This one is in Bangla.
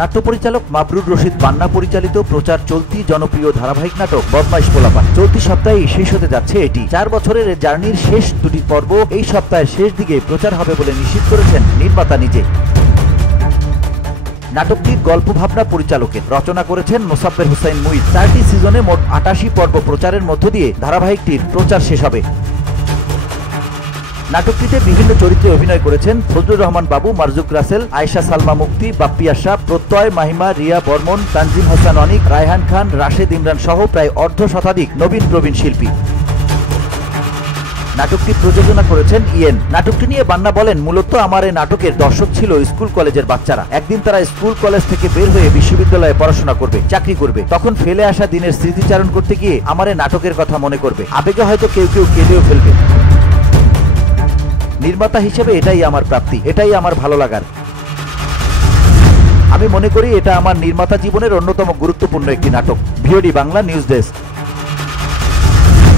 নাট্য পরিচালক মাবরুর রশিদ বান্না পরিচালিত প্রচার চলতি জনপ্রিয় ধারাবাহিক নাটক বদমাইশ পোলাপান চলতি সপ্তাহেই শেষ হতে যাচ্ছে এটি। 4 বছরের জার্নির শেষ দুটি পর্ব এই সপ্তাহের শেষ দিকে প্রচার হবে বলে নিশ্চিত করেছেন নির্মাতা নিজে। নাটকটির গল্প ভাবনা পরিচালকের, রচনা করেছেন মোসাব্বের হোসাইন মুঈদ। 4টি সিজনে মোট 88 পর্ব প্রচারের মধ্য দিয়ে ধারাবাহিকটির প্রচার শেষ হবে। নাটকটিতে বিভিন্ন চরিত্রে অভিনয় করেছেন ফজলুর রহমান বাবু, মারজুক রাসেল, আয়েশা সালমা মুক্তি, বাপ্পি আশা, প্রত্যয়, মাহিমা, রিয়া বর্মন, তানজিম হাসান অনিক, রায়হান খান, রাশেদ ইমরান সহ প্রায় অর্ধশতাধিক নবীন প্রবীণ শিল্পী। নাটকটি প্রযোজনা করেছেন ইয়েন। নাটকটি নিয়ে বান্না বলেন, মূলত আমার এই নাটকের দর্শক ছিল স্কুল কলেজের বাচ্চারা। একদিন তারা স্কুল কলেজ থেকে বের হয়ে বিশ্ববিদ্যালয়ে পড়াশোনা করবে, চাকরি করবে। তখন ফেলে আসা দিনের স্মৃতিচারণ করতে গিয়ে আমার এই নাটকের কথা মনে করবে। আবেগে হয়তো কেউ কেউ কেঁদেও ফেলবে। নির্মাতা হিসেবে এটাই আমার প্রাপ্তি, এটাই আমার ভালো লাগার। আমি মনে করি এটা আমার নির্মাতা জীবনের অন্যতম গুরুত্বপূর্ণ একটি নাটক। VOD Bangla news desk.